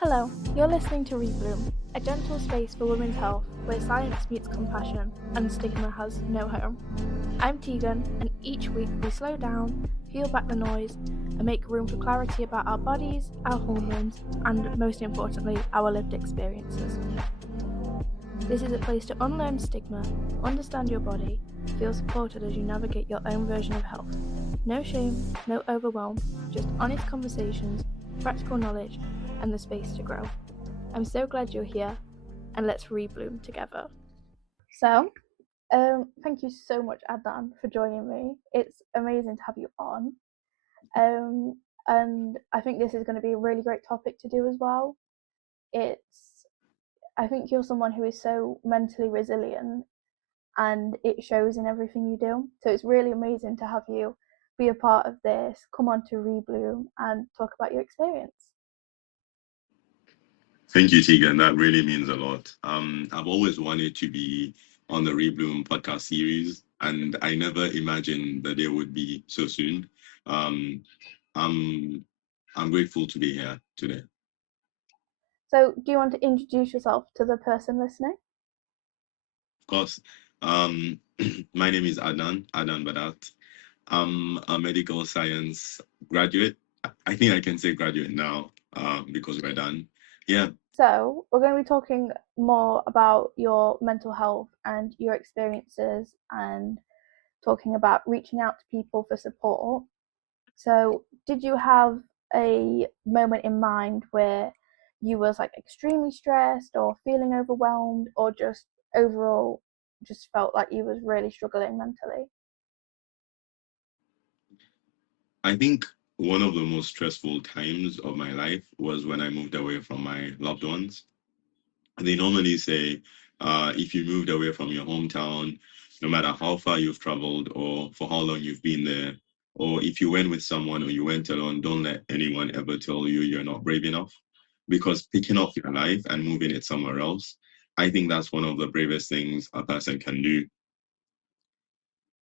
Hello, you're listening to Rebloom, a gentle space for women's health where science meets compassion and stigma has no home. I'm Tegan, and each week we slow down, peel back the noise, and make room for clarity about our bodies, our hormones, and most importantly, our lived experiences. This is a place to unlearn stigma, understand your body, feel supported as you navigate your own version of health. No shame, no overwhelm, just honest conversations, practical knowledge, and the space to grow. I'm so glad you're here, and let's rebloom together. So, thank you so much, Adnaan, for joining me. It's amazing to have you on. Um, and I think this is going to be a really great topic to do as well. I think you're someone who is so mentally resilient, and it shows in everything you do. So it's really amazing to have you be a part of this, come on to Rebloom and talk about your experience. Thank you, Tegan. That really means a lot. I've always wanted to be on the Rebloom podcast series, and I never imagined that it would be so soon. Um, I'm I'm grateful to be here today. So, do you want to introduce yourself to the person listening? Of course, um, my name is Adnaan Badat. I'm a medical science graduate. I think I can say graduate now because we're done. Yeah, So, we're going to be talking more about your mental health and your experiences and talking about reaching out to people for support. So, did you have a moment in mind where you was like extremely stressed or feeling overwhelmed or just overall just felt like you was really struggling mentally? I think one of the most stressful times of my life was when I moved away from my loved ones. They normally say if you moved away from your hometown, no matter how far you've traveled or for how long you've been there, or if you went with someone or you went alone, don't let anyone ever tell you you're not brave enough. Because picking up your life and moving it somewhere else, I think that's one of the bravest things a person can do.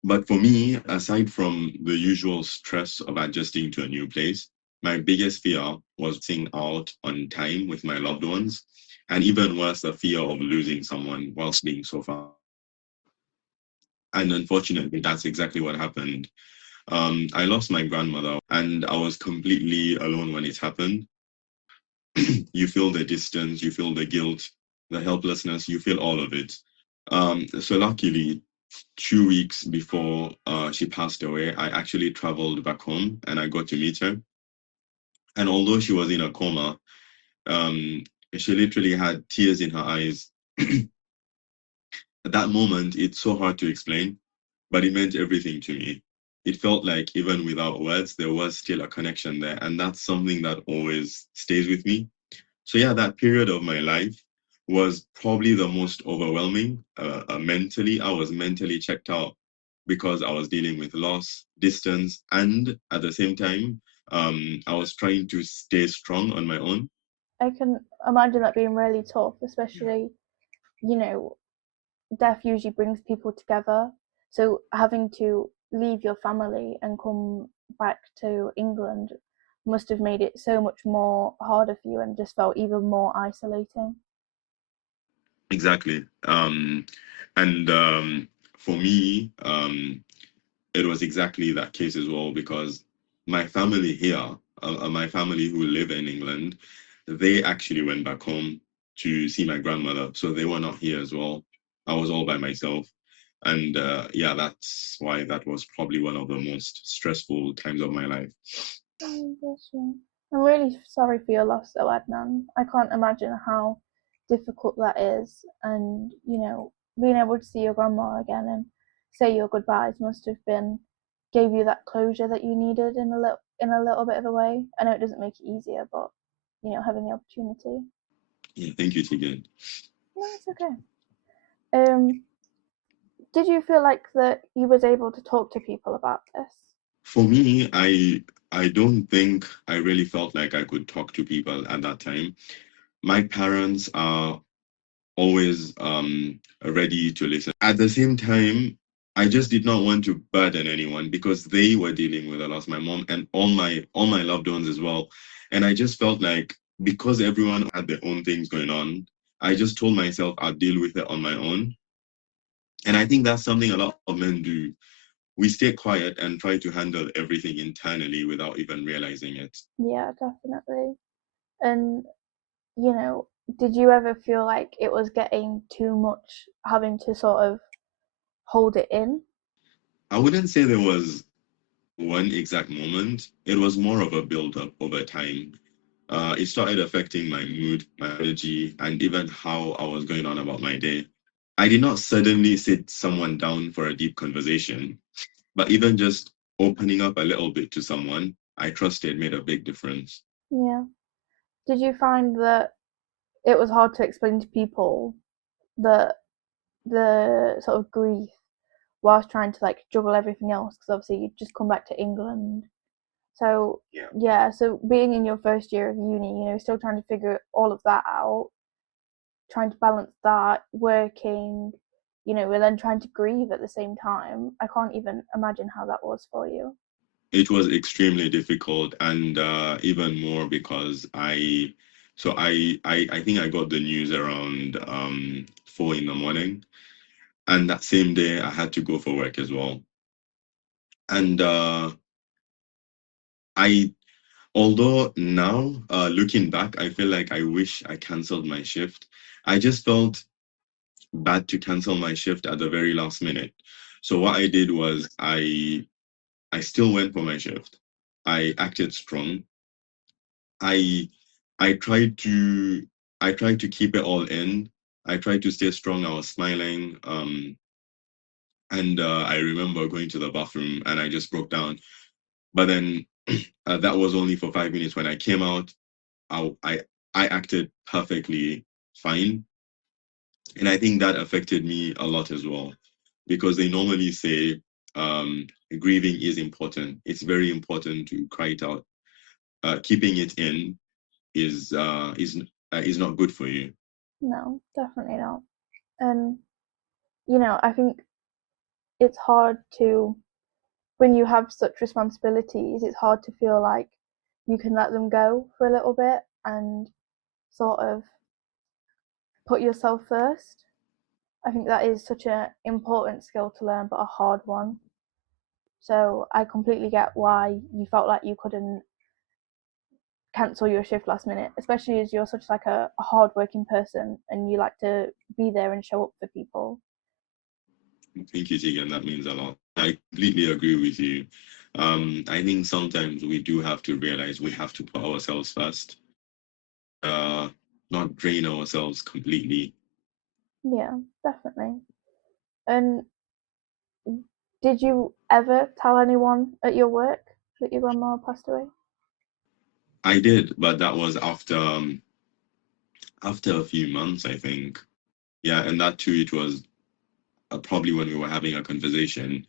But for me, aside from the usual stress of adjusting to a new place, my biggest fear was missing out on time with my loved ones, and even worse, the fear of losing someone whilst being so far. And unfortunately, that's exactly what happened. I lost my grandmother, and I was completely alone when it happened. You feel the distance, you feel the guilt, the helplessness, you feel all of it. So luckily, 2 weeks before she passed away, I actually traveled back home and I got to meet her. And although she was in a coma, um, she literally had tears in her eyes. At that moment, it's so hard to explain, but it meant everything to me. It felt like even without words, there was still a connection there. And that's something that always stays with me. So yeah, that period of my life was probably the most overwhelming. Mentally, I was mentally checked out because I was dealing with loss, distance, and at the same time, I was trying to stay strong on my own. I can imagine that being really tough, especially, you know, death usually brings people together. So having to leave your family and come back to England must have made it so much more harder for you and just felt even more isolating. Exactly. And for me, it was exactly that case as well because my family here, my family who live in England, they actually went back home to see my grandmother. So they were not here as well. I was all by myself. And yeah, that's why that was probably one of the most stressful times of my life. Oh, bless you. I'm really sorry for your loss, though, Adnan. I can't imagine how difficult that is. And, being able to see your grandma again and say your goodbyes must have been gave you that closure that you needed in a little bit of a way. I know it doesn't make it easier, but having the opportunity. Yeah, thank you, Tegan. No, it's okay. Um, did you feel like that you was able to talk to people about this? For me, I don't think I really felt like I could talk to people at that time. My parents are always ready to listen. At the same time, I just did not want to burden anyone because they were dealing with a loss, my mom and all my loved ones as well. And I just felt like because everyone had their own things going on, I just told myself I'll deal with it on my own. And I think that's something a lot of men do. We stay quiet and try to handle everything internally without even realizing it. Yeah, definitely. And, you know, did you ever feel like it was getting too much, having to sort of hold it in? I wouldn't say there was one exact moment. It was more of a build up over time. It started affecting my mood, my energy, and even how I was going on about my day. I did not suddenly sit someone down for a deep conversation, but even just opening up a little bit to someone I trusted made a big difference. Yeah. Did you find that it was hard to explain to people that the sort of grief whilst trying to like juggle everything else? Because obviously you'd just come back to England. So Yeah. yeah, so being in your first year of uni, still trying to figure all of that out, trying to balance that, working, and then trying to grieve at the same time. I can't even imagine how that was for you. It was extremely difficult, and even more because I think I got the news around 4 in the morning, and that same day I had to go for work as well. And I although now looking back, I feel like I wish I canceled my shift. I just felt bad to cancel my shift at the very last minute. So what I did was I still went for my shift. I acted strong. I I tried to I tried to keep it all in. I tried to stay strong. I was smiling. And I remember going to the bathroom and I just broke down. But then that was only for 5 minutes. When I came out, I I, I acted perfectly fine, and I think that affected me a lot as well, because they normally say grieving is important. It's very important to cry it out. Keeping it in is not good for you. No, definitely not. And I think it's hard to, when you have such responsibilities, it's hard to feel like you can let them go for a little bit and sort of put yourself first. I think that is such an important skill to learn, but a hard one. So I completely get why you felt like you couldn't cancel your shift last minute, especially as you're such like a hard working person and you like to be there and show up for people. Thank you, Tegan. That means a lot. I completely agree with you. I think sometimes we do have to realize we have to put ourselves first, uh, not drain ourselves completely. Yeah, definitely. And did you ever tell anyone at your work that your grandma passed away? I did, but that was after a few months, I think. Yeah, and that too, it was probably when we were having a conversation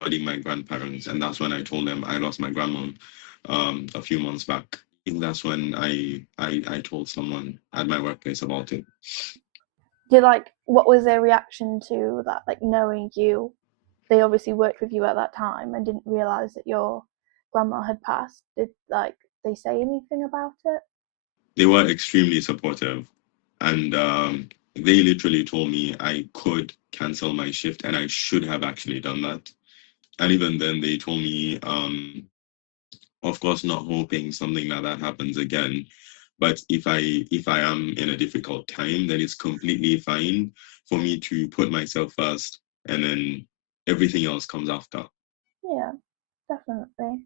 regarding my grandparents, and that's when I told them I lost my grandma a few months back. I think that's when I told someone at my workplace about it. Did like what was their reaction to that? Like knowing you, they obviously worked with you at that time and didn't realize that your grandma had passed. Did like they say anything about it? They were extremely supportive, and they literally told me I could cancel my shift, and I should have actually done that. And even then, they told me, of course, not hoping something like that happens again. But if I am in a difficult time, then it's completely fine for me to put myself first, and then everything else comes after. Yeah, definitely.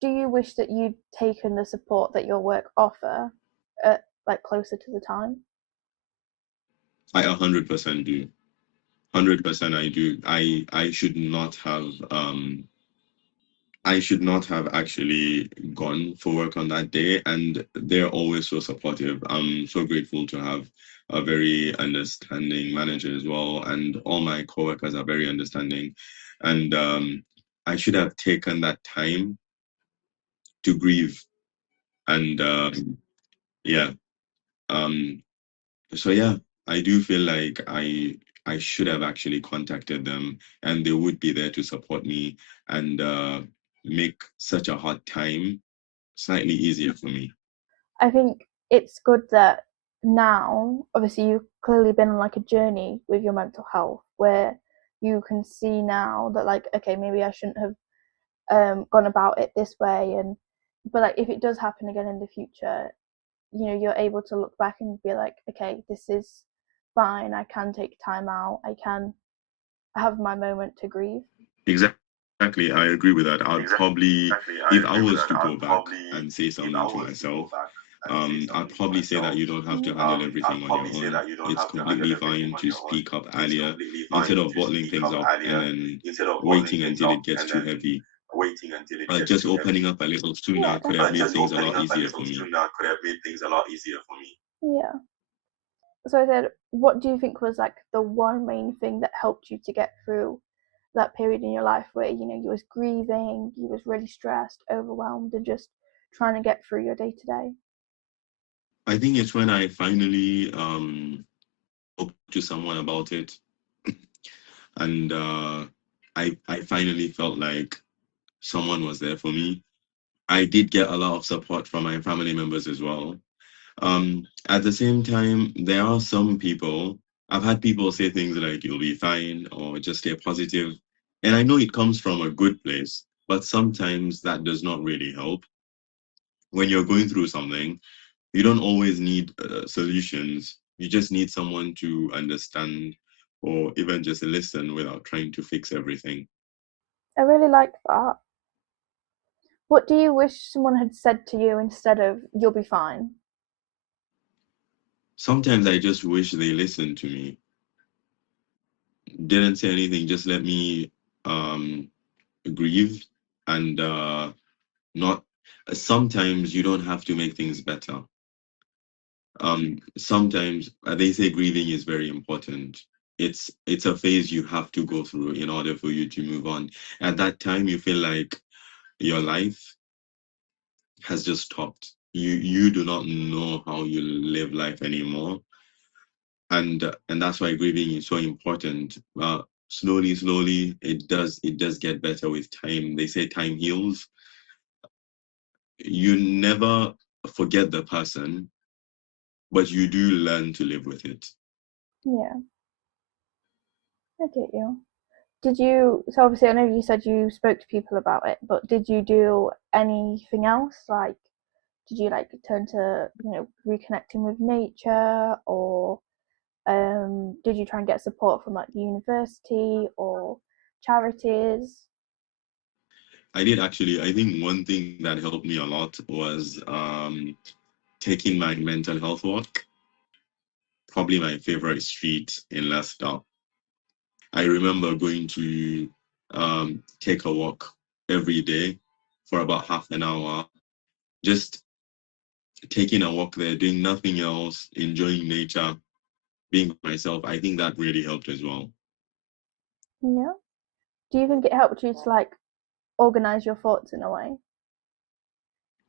Do you wish that you'd taken the support that your work offer at like closer to the time? I 100% do. 100% I do. I should not have actually gone for work on that day, and they're always so supportive. I'm so grateful to have a very understanding manager as well, and all my coworkers are very understanding. And I should have taken that time to grieve. And yeah, um, so yeah, I do feel like I should have actually contacted them, and they would be there to support me and make such a hard time slightly easier for me. I think it's good that now, obviously, you've clearly been on like a journey with your mental health where you can see now that, like, okay, maybe I shouldn't have gone about it this way. And, but like, if it does happen again in the future, you know, you're able to look back and be like, okay, this is fine. I can take time out. I can have my moment to grieve. Exactly, I agree with that. I'd probably, if I was to go back and say something to myself, I'd probably say that you don't have to handle everything on your own. It's completely fine to speak up earlier instead of bottling things up and then waiting until it gets too heavy. Just opening up a little Yeah, sooner could have made definitely. things a lot easier for me. Yeah. So I said, what do you think was like the one main thing that helped you to get through that period in your life where, you know, you was grieving, you was really stressed, overwhelmed, and just trying to get through your day to day? I think it's when I finally spoke to someone about it, and I finally felt like someone was there for me. I did get a lot of support from my family members as well. At the same time, there are some people, I've had people say things like, you'll be fine, or just stay positive. And I know it comes from a good place, but sometimes that does not really help. When you're going through something, you don't always need solutions. You just need someone to understand or even just listen without trying to fix everything. I really like that. What do you wish someone had said to you instead of "you'll be fine"? Sometimes I just wish they listened to me. Didn't say anything, just let me um, grieve and not. Sometimes you don't have to make things better. Sometimes they say grieving is very important. It's a phase you have to go through in order for you to move on. At that time, you feel like your life has just stopped. You do not know how you live life anymore, and that's why grieving is so important. Slowly, it does get better with time. They say time heals. You never forget the person, but you do learn to live with it. Yeah, I get you. Did you, so obviously I know you said you spoke to people about it, but did you do anything else? Like, did you like turn to, you know, reconnecting with nature, or did you try and get support from like the university or charities? I did actually. I think one thing that helped me a lot was taking my mental health walk. Probably my favorite street in Leicester. I remember going to take a walk every day for about half an hour, just taking a walk there, doing nothing else, enjoying nature, being myself. I think that really helped as well. Yeah. Do you think it helped you to like organize your thoughts in a way?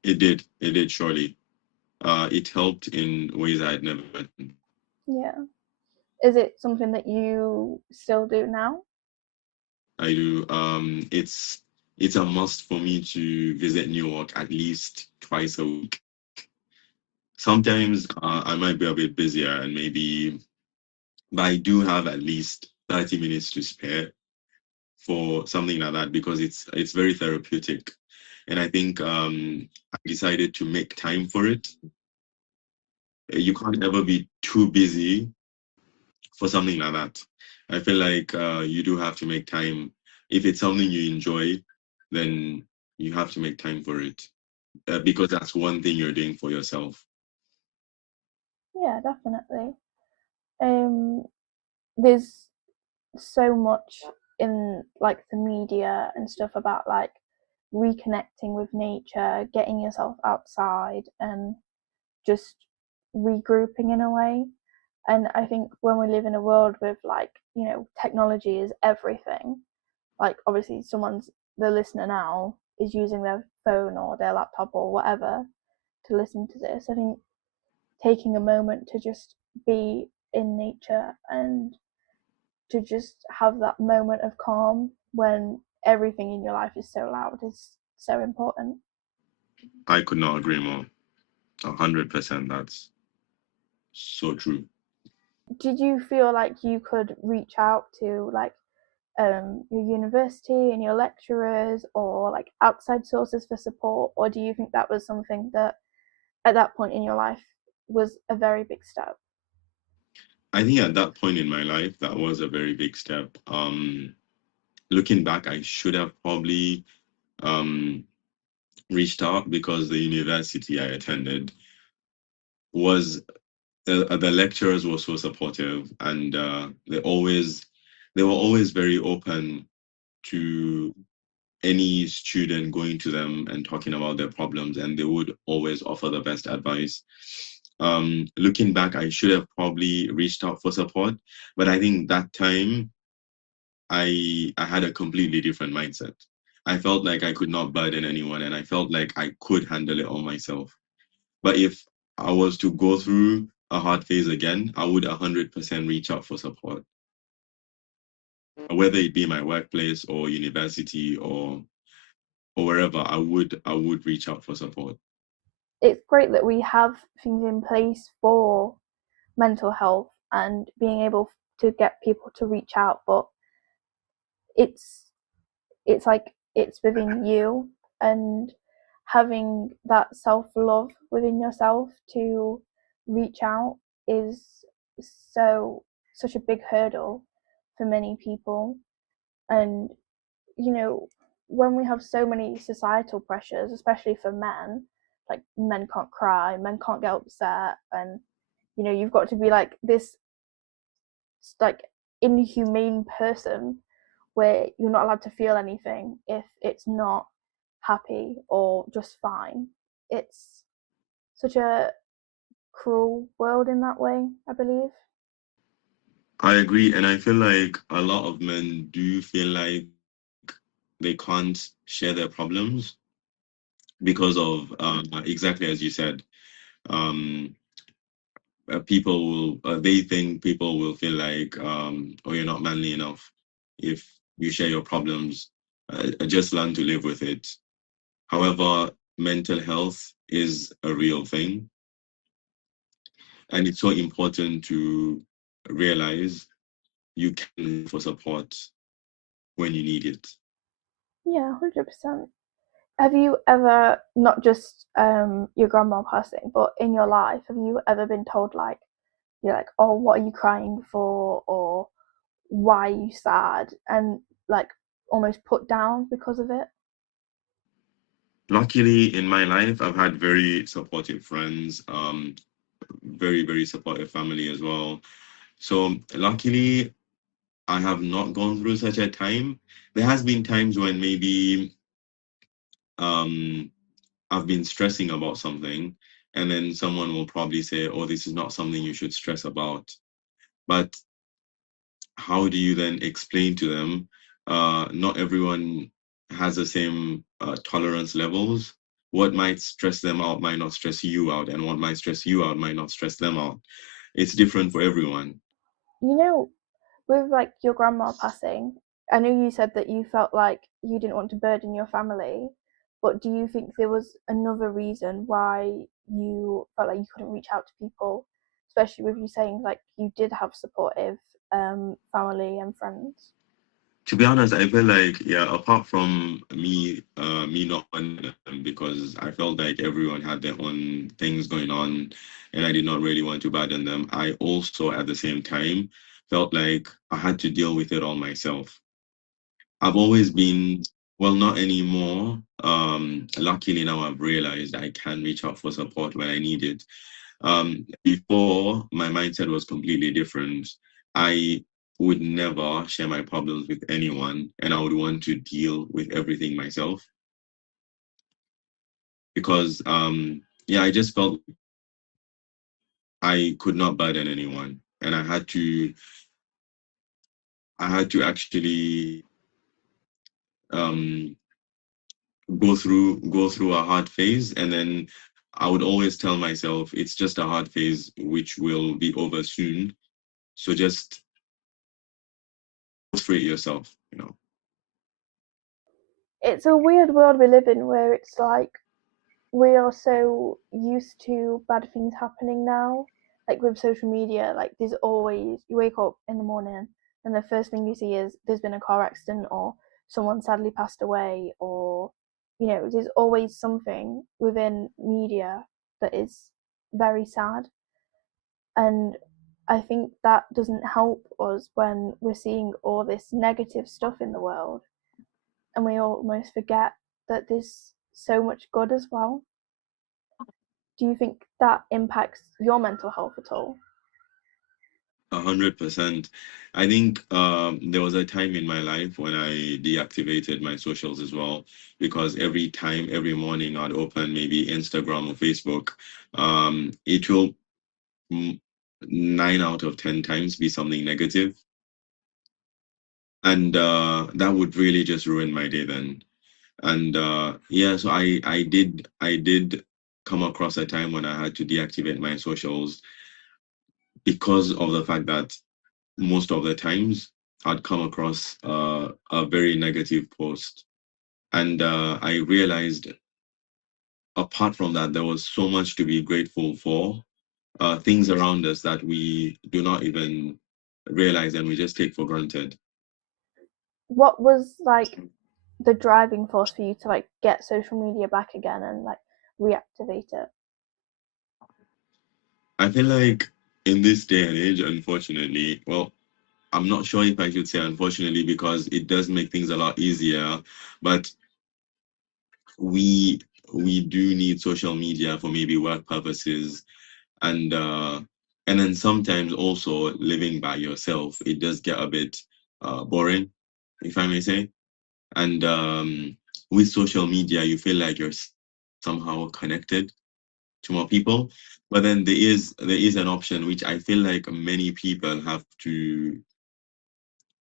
It did surely. It helped in ways I had never imagined. Yeah. Is it something that you still do now? I do. It's a must for me to visit Newark at least twice a week. Sometimes I might be a bit busier and maybe, but I do have at least 30 minutes to spare for something like that because it's very therapeutic. And I think I decided to make time for it. You can't ever be too busy for something like that. I feel like you do have to make time. If it's something you enjoy, then you have to make time for it because that's one thing you're doing for yourself. Yeah, definitely. Um, there's so much in like the media and stuff about like reconnecting with nature, getting yourself outside, and just regrouping in a way. And I think when we live in a world with like, you know, technology is everything, like obviously someone's, the listener now is using their phone or their laptop or whatever to listen to this. I think taking a moment to just be in nature and to just have that moment of calm when everything in your life is so loud is so important. I could not agree more. 100%. That's so true. Did you feel like you could reach out to like your university and your lecturers or like outside sources for support, or do you think that was something that at that point in your life was a very big step? I think at that point in my life, that was a very big step. Looking back, I should have probably um, reached out because the university I attended was the lecturers were so supportive, and they were always very open to any student going to them and talking about their problems, and they would always offer the best advice. Looking back, I should have probably reached out for support, but I think that time I had a completely different mindset. I felt like I could not burden anyone, and I felt like I could handle it all myself. But if I was to go through a hard phase again, I would 100% reach out for support, whether it be my workplace or university or wherever. I would reach out for support. It's great that we have things in place for mental health and being able to get people to reach out, but it's it's like it's within you, and having that self-love within yourself to reach out is so such a big hurdle for many people. And you know, when we have so many societal pressures, especially for men, like men can't cry, men can't get upset, and you know, you've got to be like this like inhumane person where you're not allowed to feel anything if it's not happy or just fine. It's such a cruel world in that way, I believe. I agree, and I feel like a lot of men do feel like they can't share their problems because of exactly as you said. Um, People will they think people will feel like oh, you're not manly enough if you share your problems. Just learn to live with it. However, mental health is a real thing, and it's so important to realize you can look for support when you need it. Yeah, 100%. Have you ever, not just your grandma passing, but in your life, have you ever been told like, you're like, oh, what are you crying for, or why are you sad, and like almost put down because of it? Luckily, in my life, I've had very supportive friends, very, very supportive family as well. So luckily, I have not gone through such a time. There has been times when maybe um, I've been stressing about something, and then someone will probably say, "Oh, this is not something you should stress about." But how do you then explain to them? Not everyone has the same tolerance levels. What might stress them out might not stress you out, and what might stress you out might not stress them out. It's different for everyone. You know, with like your grandma passing, I know you said that you felt like you didn't want to burden your family, but do you think there was another reason why you felt like you couldn't reach out to people, especially with you saying like you did have supportive family and friends? To be honest, I feel like yeah, apart from me not on them because I felt like everyone had their own things going on, and I did not really want to burden them. I also at the same time felt like I had to deal with it all myself. I've always been, well, not anymore. Luckily now I've realized I can reach out for support when I need it. Before, my mindset was completely different. I would never share my problems with anyone, and I would want to deal with everything myself because, yeah, I just felt I could not burden anyone, and I had to actually um, go through a hard phase, and then I would always tell myself it's just a hard phase which will be over soon. So just go through it yourself. It's a weird world we live in where it's like we are so used to bad things happening now. Like with social media, like there's always, you wake up in the morning and the first thing you see is there's been a car accident or someone sadly passed away, or there's always something within media that is very sad. And I think that doesn't help us when we're seeing all this negative stuff in the world, and we almost forget that there's so much good as well. Do you think that impacts your mental health at all? 100%. I think there was a time in my life when I deactivated my socials as well, because every time, every morning, I'd open maybe Instagram or Facebook. It will 9 out of 10 times be something negative, and that would really just ruin my day then. And yeah, so I did come across a time when I had to deactivate my socials because of the fact that most of the times I'd come across a very negative post. And I realized, apart from that, there was so much to be grateful for, things around us that we do not even realize and we just take for granted. What was like the driving force for you to like get social media back again and like reactivate it? I feel like in this day and age, unfortunately, well, I'm not sure if I should say unfortunately, because it does make things a lot easier, but we we do need social media for maybe work purposes, and then sometimes also living by yourself, it does get a bit boring, if I may say. And with social media, you feel like you're somehow connected to more people, but then there is an option which I feel like many people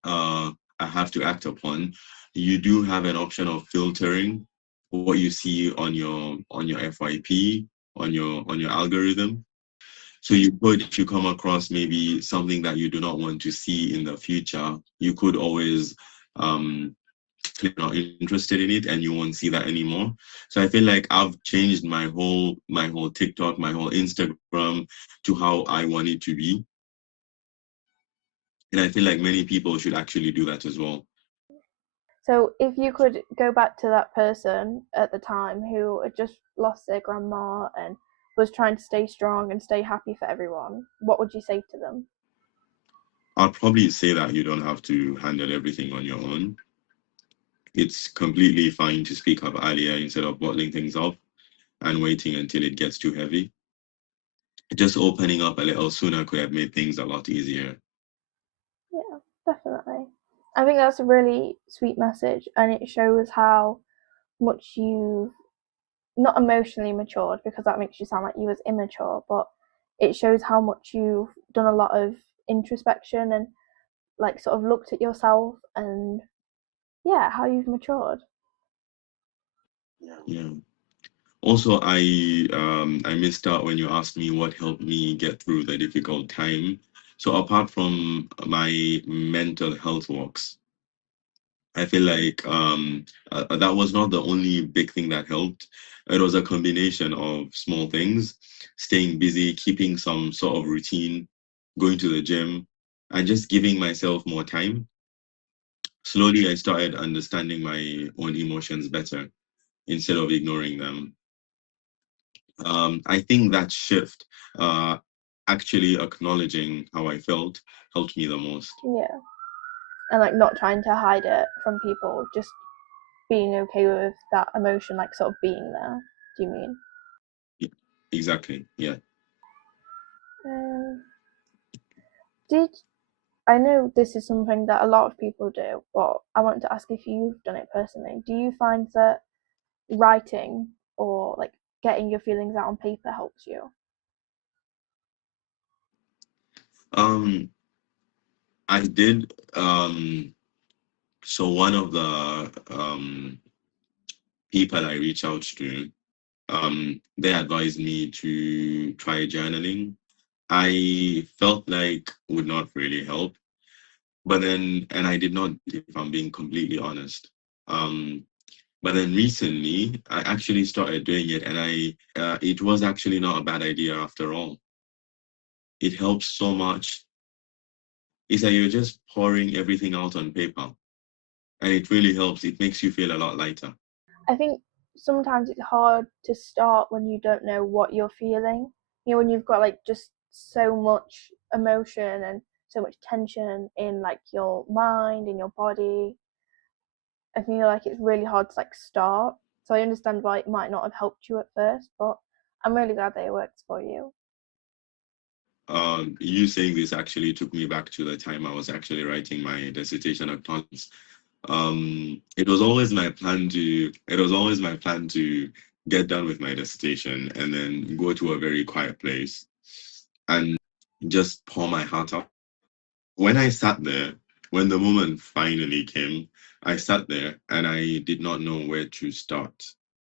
uh have to act upon. You do have an option of filtering what you see on your FYP, on your algorithm. So you could, if you come across maybe something that you do not want to see in the future, you could always click not interested in it, and you won't see that anymore. So I feel like I've changed my whole TikTok, my whole Instagram to how I want it to be. And I feel like many people should actually do that as well. So if you could go back to that person at the time who had just lost their grandma and was trying to stay strong and stay happy for everyone, what would you say to them? I'll probably say that you don't have to handle everything on your own. It's completely fine to speak up earlier instead of bottling things up and waiting until it gets too heavy. Just opening up a little sooner could have made things a lot easier. Yeah, definitely. I think that's a really sweet message, and it shows how much you've not emotionally matured, because that makes you sound like you was immature, but it shows how much you've done a lot of introspection and like sort of looked at yourself, and yeah, how you've matured. Yeah. Also, I missed out when you asked me what helped me get through the difficult time. So apart from my mental health walks, I feel like that was not the only big thing that helped. It was a combination of small things: staying busy, keeping some sort of routine, going to the gym, and just giving myself more time. Slowly, I started understanding my own emotions better instead of ignoring them. I think that shift, uh, actually acknowledging how I felt, helped me the most. Yeah, and like not trying to hide it from people, just being okay with that emotion, like sort of being there. Do you mean? Yeah, exactly. Yeah. Um, did I know this is something that a lot of people do, but I want to ask if you've done it personally. Do you find that writing or like getting your feelings out on paper helps you? Um, I did. So one of the people I reach out to, they advised me to try journaling. I felt like would not really help, but then, and I did not, if I'm being completely honest. Um, But then recently, I actually started doing it, and it was actually not a bad idea after all. It helps so much. It's like you're just pouring everything out on paper, and it really helps. It makes you feel a lot lighter. I think sometimes it's hard to start when you don't know what you're feeling. You know, when you've got like just so much emotion and so much tension in like your mind, in your body. I feel like it's really hard to like start. So I understand why it might not have helped you at first, but I'm really glad that it works for you. You saying this actually took me back to the time I was actually writing my dissertation acknowledgements. It was always my plan to get done with my dissertation and then go to a very quiet place and just pour my heart out. When I sat there, when the moment finally came, I sat there and I did not know where to start.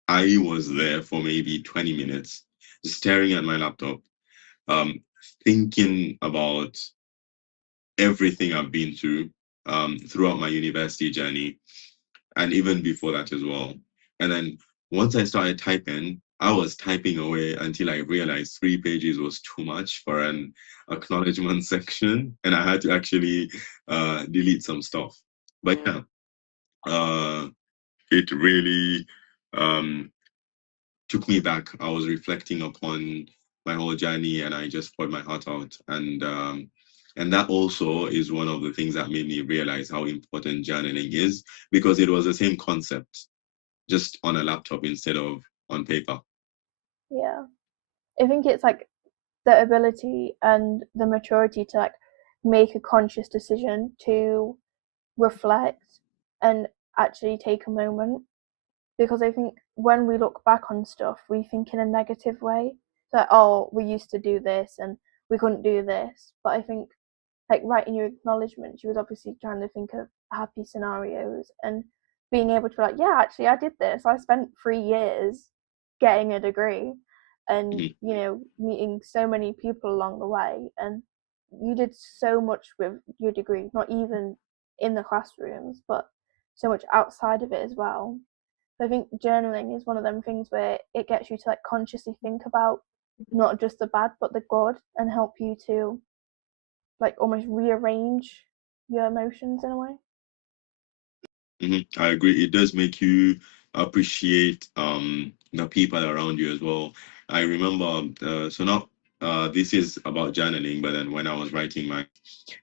I was there for maybe 20 minutes, staring at my laptop, um, thinking about everything I've been through throughout my university journey, and even before that as well. And then once I started typing, I was typing away until I realized 3 pages was too much for an acknowledgement section, and I had to actually delete some stuff. But yeah, uh, it really um, took me back. I was reflecting upon my whole journey, and I just poured my heart out. And that also is one of the things that made me realize how important journaling is, because it was the same concept, just on a laptop instead of on paper. Yeah. I think it's like the ability and the maturity to like make a conscious decision to reflect and actually take a moment, because I think when we look back on stuff, we think in a negative way that, oh, we used to do this and we couldn't do this. But I think like writing your acknowledgement, she was obviously trying to think of happy scenarios and being able to be like, yeah, actually, I did this. I spent 3 years getting a degree, and Mhm. you know, meeting so many people along the way, and you did so much with your degree, not even in the classrooms, but so much outside of it as well. So I think journaling is one of them things where it gets you to like consciously think about not just the bad but the good, and help you to like almost rearrange your emotions in a way. I agree. It does make you appreciate the people around you as well. I remember, so now this is about journaling, but then when I was writing my,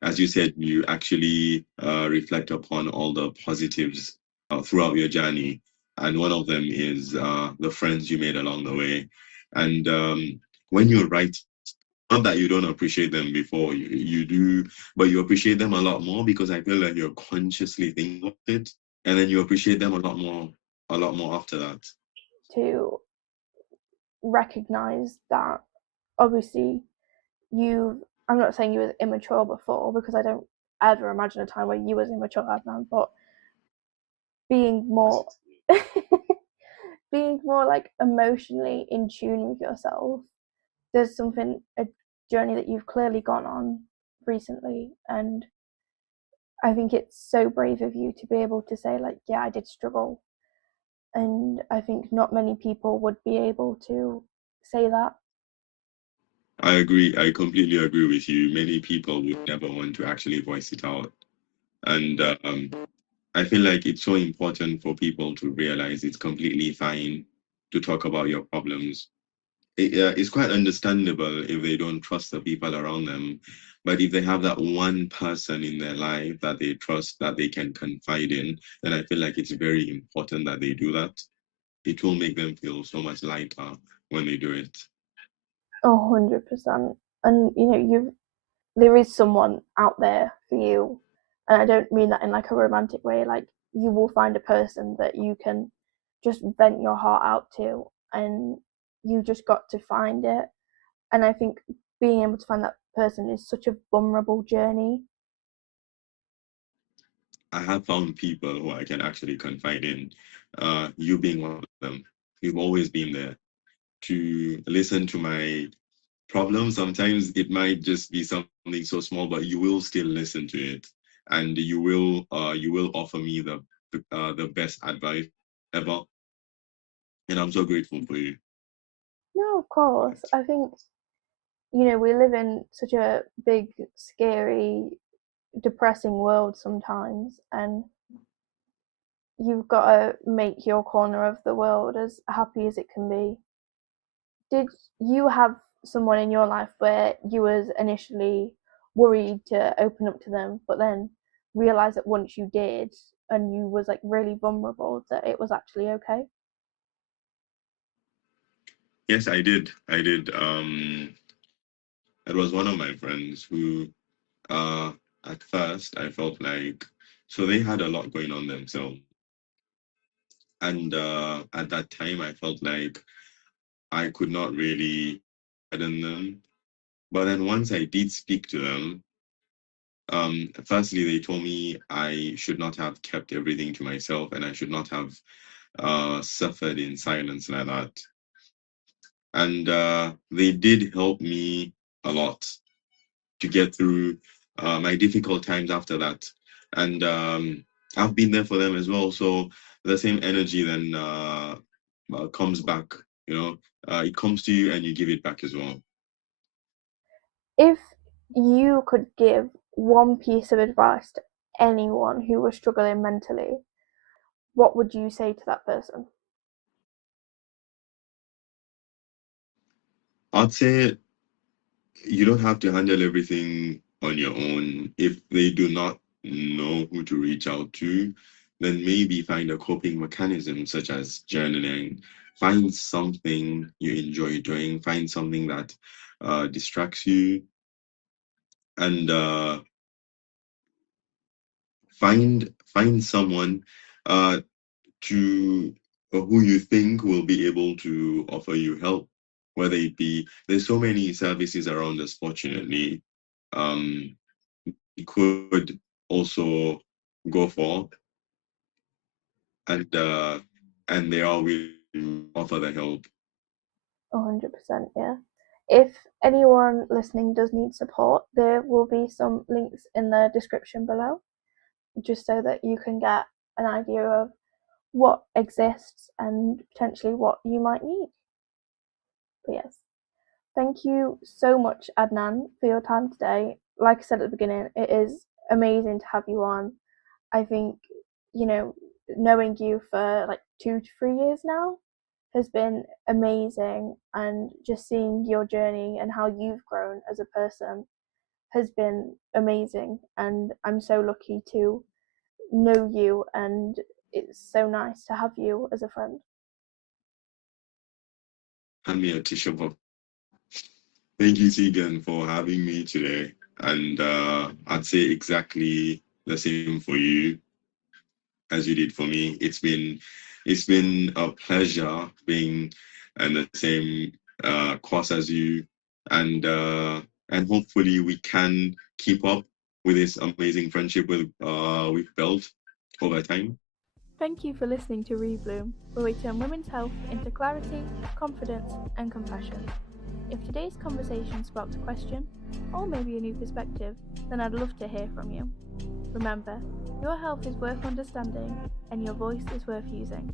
as you said, you actually reflect upon all the positives throughout your journey. And one of them is the friends you made along the way. And when you write, not that you don't appreciate them before, you do, but you appreciate them a lot more because I feel like you're consciously thinking about it, and then you appreciate them a lot more after that. To recognize that obviously you, I'm not saying you was immature before, because I don't ever imagine a time where you was immature, Adnan, but being more being more like emotionally in tune with yourself, there's something, a journey that you've clearly gone on recently, and I think it's so brave of you to be able to say like, yeah, I did struggle, and I think not many people would be able to say that. I agree. I completely agree with you. Many people would never want to actually voice it out. And I feel like it's so important for people to realize it's completely fine to talk about your problems. It's quite understandable if they don't trust the people around them. But if they have that one person in their life that they trust, that they can confide in, then I feel like it's very important that they do that. It will make them feel so much lighter when they do it. 100%. And you know, you, there is someone out there for you, and I don't mean that in like a romantic way. Like, you will find a person that you can just vent your heart out to, and you just got to find it. And I think being able to find that person is such a vulnerable journey. I have found people who I can actually confide in, you being one of them. You've always been there to listen to my problem. Sometimes it might just be something so small, but you will still listen to it, and you will offer me the best advice. ever. And I'm so grateful for you. No, of course. I think, we live in such a big, scary, depressing world sometimes, and you've got to make your corner of the world as happy as it can be. Did you have someone in your life where you was initially worried to open up to them, but then realize that once you did and you was like really vulnerable, that it was actually okay? Yes, I did. I did. It was one of my friends who, uh, at first, I felt like, so they had a lot going on themselves. And at that time, I felt like I could not really pardon them. But then once I did speak to them, firstly, they told me I should not have kept everything to myself and I should not have suffered in silence like that. And they did help me a lot to get through my difficult times after that. And I've been there for them as well. So the same energy then comes back, you know, it comes to you and you give it back as well. If you could give one piece of advice to anyone who was struggling mentally, what would you say to that person? I'd say you don't have to handle everything on your own. If they do not know who to reach out to, then maybe find a coping mechanism such as journaling. Find something you enjoy doing, find something that distracts you, and find someone uh, to who you think will be able to offer you help, whether it be there's so many services around us, fortunately. Um, you could also go for, and they are willing to offer the help. 100%, yeah. If anyone listening does need support, there will be some links in the description below, just so that you can get an idea of what exists and potentially what you might need. But yes, thank you so much, Adnaan, for your time today. Like I said at the beginning, it is amazing to have you on. I think, you know, knowing you for like 2 to 3 years now has been amazing, and just seeing your journey and how you've grown as a person has been amazing. And I'm so lucky to know you, and it's so nice to have you as a friend. Hand me a tissue box. Thank you, Tegan, for having me today. And I'd say exactly the same for you as you did for me. It's been a pleasure being in the same course as you, and hopefully we can keep up with this amazing friendship we've built over time. Thank you for listening to Rebloom, where we turn women's health into clarity, confidence, and compassion. If today's conversation sparked a question, or maybe a new perspective, then I'd love to hear from you. Remember, your health is worth understanding, and your voice is worth using.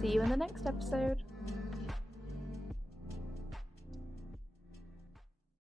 See you in the next episode.